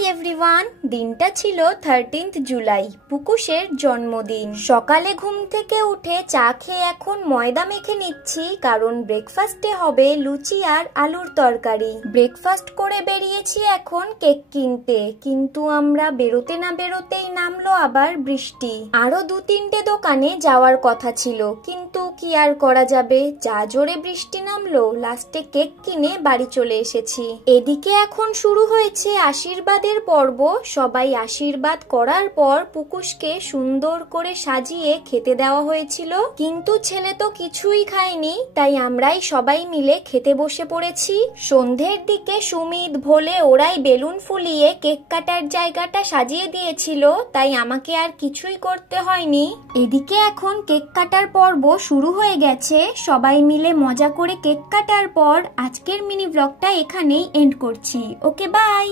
Hi everyone, দিনটা ছিল 13th July, পুকুশের জন্মদিন। সকালে ঘুম থেকে উঠে চা খেয়ে এখন ময়দা মেখে নিচ্ছি, কারণ ব্রেকফাস্টে হবে লুচি আর আলুর তরকারি। ব্রেকফাস্ট করে বেরিয়েছি এখন কেক কিনতে, কিন্তু আমরা বেরোতে না বেরোতেই নামলো আবার বৃষ্টি। আরো 2-3টে দোকানে যাওয়ার কথা ছিল, কিন্তু কি আর করা যাবে, যা জোরে বৃষ্টি নামলো, লাস্টে কেক কিনে বাড়ি চলে এসেছি। এদিকে এখন শুরু হয়েছে আশীর্বাদের পর্ব। সবাই আশীর্বাদ করার পর পুকুশকে সুন্দর করে সাজিয়ে খেতে দেওয়া হয়েছিল, কিন্তু ছেলে তো কিছুই খায়নি, তাই আমরাই সবাই মিলে খেতে বসে পড়েছি। সন্ধ্যের দিকে সুমিত, ভোলে ওরাই বেলুন ফুলিয়ে কেক কাটার জায়গাটা সাজিয়ে দিয়েছিল, তাই আমাকে আর কিছুই করতে হয়নি। এদিকে এখন কেক কাটার পর্ব শুরু হয়ে গেছে। সবাই মিলে মজা করে কেক কাটার পর আজকের মিনি ব্লগটা এখানেই এন্ড করছি। ওকে, বাই।